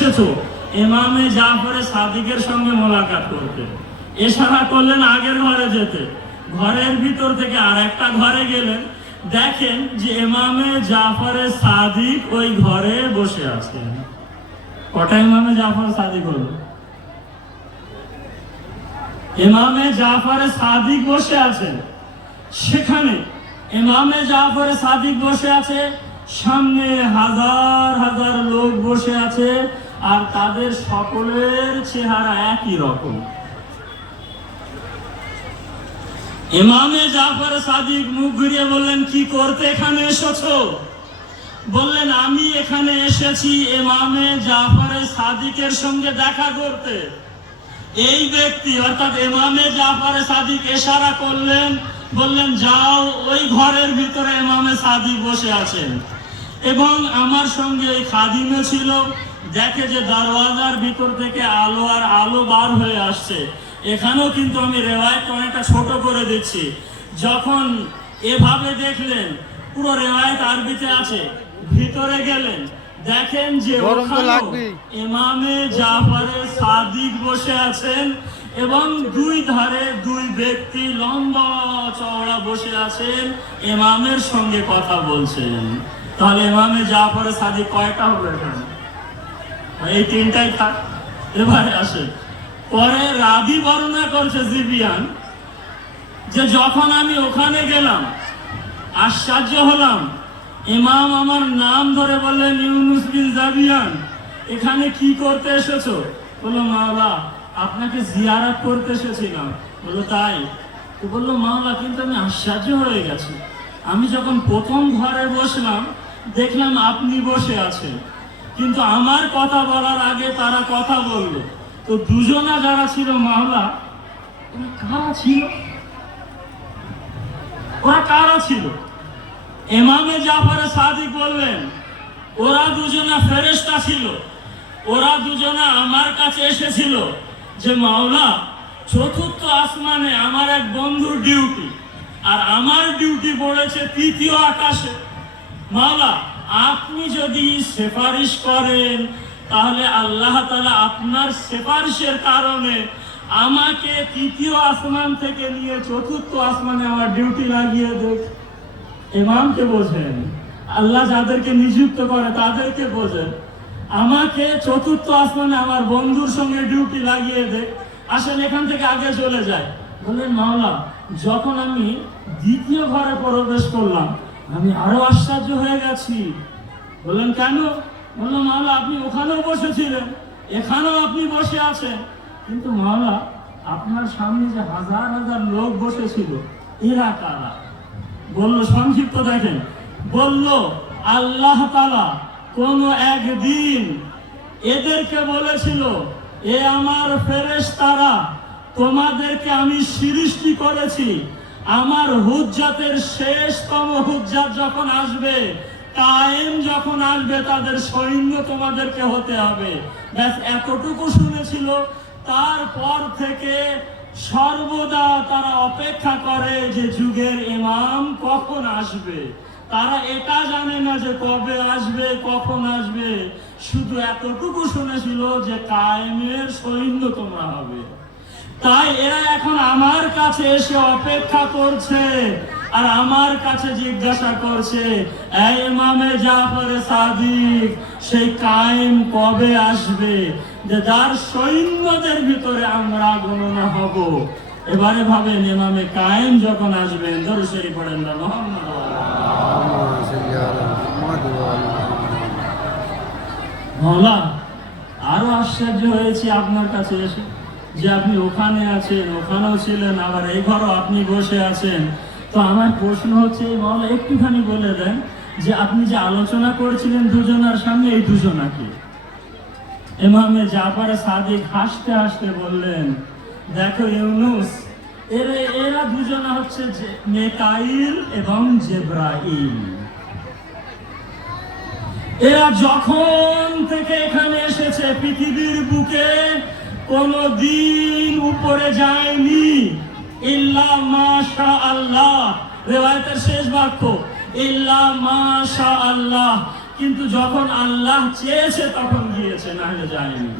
এসেছো ইমামে জাফরে সাদিকের সঙ্গে মোলাকাত করতে। ইশারা করলেন আগের ঘরে যেতে। ঘরের ভিতর থেকে আর একটা ঘরে গেলেন, দেখেন যে ইমামে জাফরে সাদিক ওই ঘরে বসে আছেন। কটা ইমামে জাফর সাদিক হলো? ইমামে জাফরে সাদিক বসে আছেন। সেখানে ইমামে জাফরে সাদিক বসে আছে, সামনে হাজার হাজার লোক বসে আছে, আর তাদের সকলের চেহারা একই রকম। ইমামে জাফর সাদিক মুখ ঘুরিয়ে বললেন, কি করতে এখানে এসেছো? বললেন, আমি এখানে এসেছি ইমামে জাফর সাদিকের সঙ্গে দেখা করতে। এই ব্যক্তি অর্থাৎ ইমামে জাফর সাদিক ইশারা করলেন, বললেন, যাও ওই ঘরের ভিতরে ইমামে সাদিক বসে আছেন। এবং আমার সঙ্গে ওই খাদিমে ছিল, দেখে যে দরওয়াজার ভিতর থেকে আলো আর আলো বার হয়ে আসছে। এখানেও কিন্তু আমি রেওয়ায়েত অনেকটা ছোট করে দিচ্ছি। যখন এভাবে দেখলেন, পুরো রেওয়ায়েত আরবিতে আছে, ভিতরে গেলেন, দেখেন যে ইমামে জাফরে সাদিক বসে আছেন এবং দুই ধারে দুই ব্যক্তি লম্বা চওড়া বসে আছেন, ইমামের সঙ্গে কথা বলছেন। তাহলে ইমামে জাফরে সাদিক কয়টা হলো এখানে? এই তিনটাই থাক। এবারে আসে, পরে রাবি বর্ণনা করছে জিবিয়ান, যে যখন আমি ওখানে গেলাম আশ্চর্য হলাম। ইমাম আমার নাম ধরে বললেন, ইউনুস বিন জাবিয়ান, এখানে কি করতে এসেছো? বললো, মাওলা আপনাকে জিয়ারত করতে এসেছিলাম। বললো, তাই? তো বললো, মাওলা কিন্তু আমি আশ্চর্য হয়ে গেছি। আমি যখন প্রথম ঘরে বসলাম দেখলাম আপনি বসে আছেন, কিন্তু আমার কথা বলার আগে তারা কথা বললো। তো দুজনা যারা ছিল মাওলা, ওরা কারা ছিল? ওরা কারা ছিল? ইমামে জাফর সাদিক বললেন, ওরা দুজনা ফেরেশতা ছিল। ওরা দুজনা আমার কাছে এসেছিল যে মাওলা, চতুর্থ আসমানে আমার এক বন্ধুর ডিউটি, আর আমার ডিউটি পড়েছে তৃতীয় আকাশে। মাওলা, আপনি যদি সুপারিশ করেন তাহলে আল্লাহ তাআলা আপনার সুপারিশের কারণে আমাকে তৃতীয় আসমান থেকে নিয়ে চতুর্থ আসমানে আমার ডিউটি লাগিয়ে দেখ। ইমামকে বোঝেন, আল্লাহ যাদেরকে নিযুক্ত করে তাদেরকে বোঝেন। আমাকে চতুর্থ আসমানে আমার বন্ধুর সঙ্গে ডিউটি লাগিয়ে দেখ, আসলে এখান থেকে আগে চলে যায়। বললেন, মাওলা যখন আমি দ্বিতীয় ঘরে প্রবেশ করলাম আমি আরো আশ্চর্য হয়ে গেছি। বললেন, কেন? বললো, মাওলা আপনি ওখানেও বসেছিলেন, এখানেও আপনি বসে আছেন, কিন্তু মাওলা আপনার সামনে যে হাজার হাজার লোক বসেছিল এরা কারা? বললো, সংক্ষিপ্ত দেখেন, বললো আল্লাহ তাআলা কোন একদিন এদেরকে বলেছিল, এ আমার ফেরেশতারা, তোমাদেরকে আমি সৃষ্টি করেছি, আমার হুজ্জাতের শেষতম হুজ্জাত যখন আসবে, কায়েম যখন আসবে, তাদের সৈন্য তোমাদেরকে হতে হবে। ব্যাস এতটুকু শুনেছিল। তারপর থেকে সর্বদা তারা অপেক্ষা করে যে যুগের ইমাম কখন আসবে। তারা এটা জানে না যে কবে আসবে, কখন আসবে, শুধু এতটুকু শুনেছিল যে কায়েমের সৈন্য তোমরা হবে। তাই এরা এখন আমার কাছে এসে অপেক্ষা করছে আর আমার কাছে জিজ্ঞাসা করছে, এই ইমামে জাফর সাদিক, সেই কায়েম কবে আসবে, যে যার সৈন্যদের ভিতরে আমরা গণনা হব। এবারে ভাবেন, ইমামে কায়েম যখন আসবেন, দরুদ শরীফ পড়েন না মুহাম্মদ। মাওলা আরো আশ্চর্য হয়েছে আপনার কাছে এসে, যে আপনি ওখানে আছেন, ওখানেও ছিলেন, আবার এই ঘরও আপনি বসে আছেন। তো আমার প্রশ্ন হচ্ছে, মাওলা একটুখানি বলে দেন যে আপনি যে আলোচনা করছিলেন দুজনার সামনে, এই দুজনাকে? ইমামে জাফর সাদিক হাসতে হাসতে বললেন, দেখো ইউনুস, এরা দুজনা হচ্ছে মিকাইল এবং জিবরাইল। এরা যখন থেকে এখানে এসেছে পৃথিবীর বুকে কোনদিন উপরে যায়নি, ইল্লা মাশা আল্লাহ। রিওয়ায়াতের শেষ বাক্য ইল্লা মাশা আল্লাহ, কিন্তু যখন আল্লাহ চেয়েছে তখন গিয়েছে, না হলে যায়নি।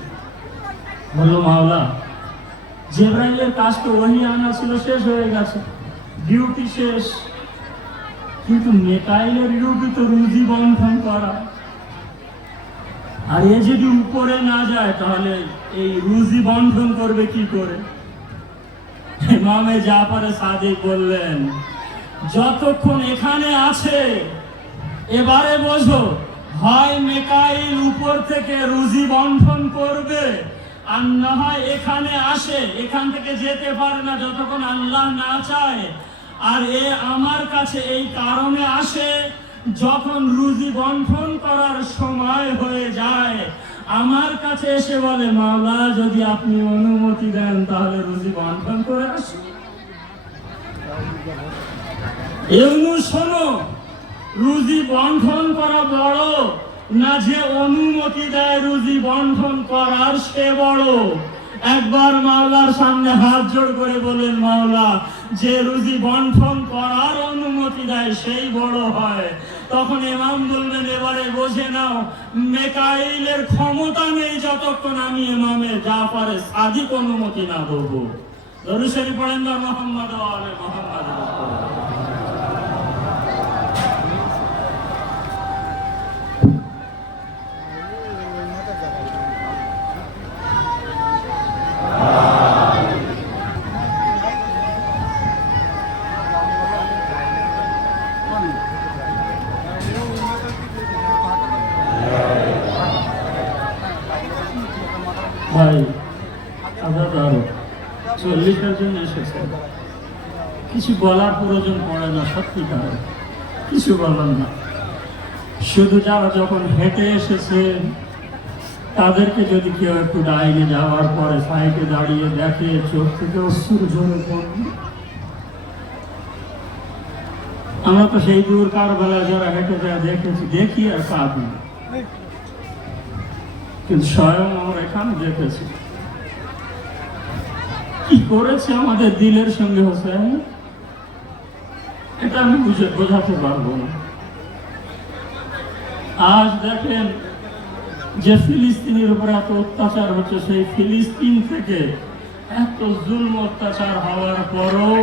বললো মাওলা, জিবরাইলের কাজ তো ওহী আনা ছিল, শেষ হয়ে গেছে, ডিউটি শেষ, কিন্তু মিকাইলের ডিউটি তো রুজি বন্ধন করা। আর এ যদি উপরে না যায় তাহলে এই রুজি বন্ধন করবে কি করে? ইমামে জাফর সাদিক বললেন, যতক্ষণ এখানে আছে এবারে বোঝো, হয় মিকাইল উপর থেকে রুজি বন্ধন করবে, আর না হয় এখানে আসে, এখান থেকে যেতে পারে না যতক্ষণ আল্লাহ না চায়। আর এ আমার কাছে এই কারণে আসে, যখন রুজি বন্ধন করার সময় হয়ে যায় আমার কাছে এসে বলে, মাওলা যদি আপনি অনুমতি দেন তাহলে রুজি বন্ধন করে আসি। এমন শোনো, রুজি বন্ধন করা বড় না যে অনুমতি দেয় রুজি বন্ধন করার, সে বড়। একবার মাওলার সামনে হাত জোড় করে বলেন, মাওলা যে রুজি বন্ধন করার অনুমতি দেয় সেই বড় হয়। তখন ইমাম বলবেন, এবারে বোঝে নাও, মিকাইলের ক্ষমতা নেই যতক্ষণ আমি ইমামে জাফর সাদিক অনুমতি না দেবো। দরুদ শরীফ পড়েন না, মুহাম্মদ ওয়া আলে মুহাম্মদ। ভাই আরো 40-এর জন্য এসেছে, কিছু বলার প্রয়োজন পড়ে না, সত্যিকার কিছু বলার না। শুধু যারা যখন হেঁটে এসেছেন তাদেরকে যদি কেউ একটু ডাইনে যাওয়ার পরে সাইডে দাঁড়িয়ে দেখে, চোখ থেকে অশ্রু ঝরে পড়বে। আমরা তো সেই দূর কারবালায় যারা হেঁটে যায় দেখেছি, দেখি আর কাঁদি, কিন্তু স্বয়ং আমরা এখানে দেখেছি কি করেছে আমাদের দিলের সঙ্গে হোসেন, এটা আমি বোঝাতে পারবো না। আজ দেখেন যে ফিলিস্তিনের উপরে এত অত্যাচার হচ্ছে, সেই ফিলিস্তিন থেকে এত জুলম অত্যাচার হওয়ার পরও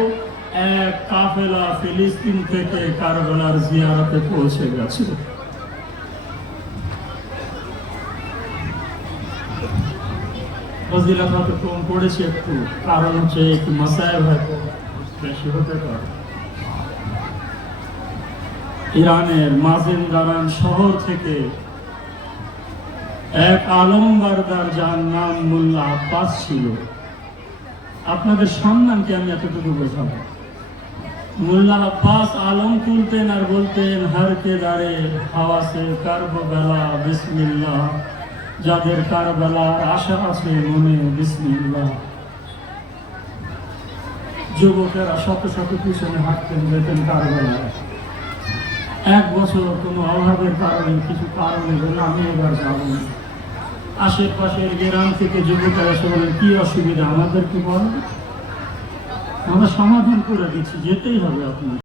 এক কাফেলা ফিলিস্তিন থেকে কারবালার জিয়ারতে পৌঁছে গেছে। ফজিলত হয়তো কম পড়েছে একটু, কারণ হচ্ছে একটু মাসায়েব হয়তো বেশি হতে পারে। ইরানের মাজেন্দারান শহর থেকে এক আলমবারদার, যার নাম মোল্লা আব্বাস ছিল। আপনাদের সম্মানকে আমি এতটুকু বোঝাবো, মোল্লা আব্বাস আলম তুলতেন আর বলতেন, হার কে দাঁড়ে হাওয়া সে কারবালা বিসমিল্লাহ, যাদের কারবালার আশা আছে মনে বিসমিল্লাহ। যুবকেরা শত শত পিছনে হাঁটতেন, যেতেন কারবালায়। এক বছর কোনো অভাবের কারণে, কিছু কারণে বলে আমি এবার যাব না। আশেপাশের গ্রাম থেকে যুবকেরা এসে বলেন, কি অসুবিধা আমাদের কি বল, আমরা সমাধান করে দিচ্ছি, যেতেই হবে আপনার।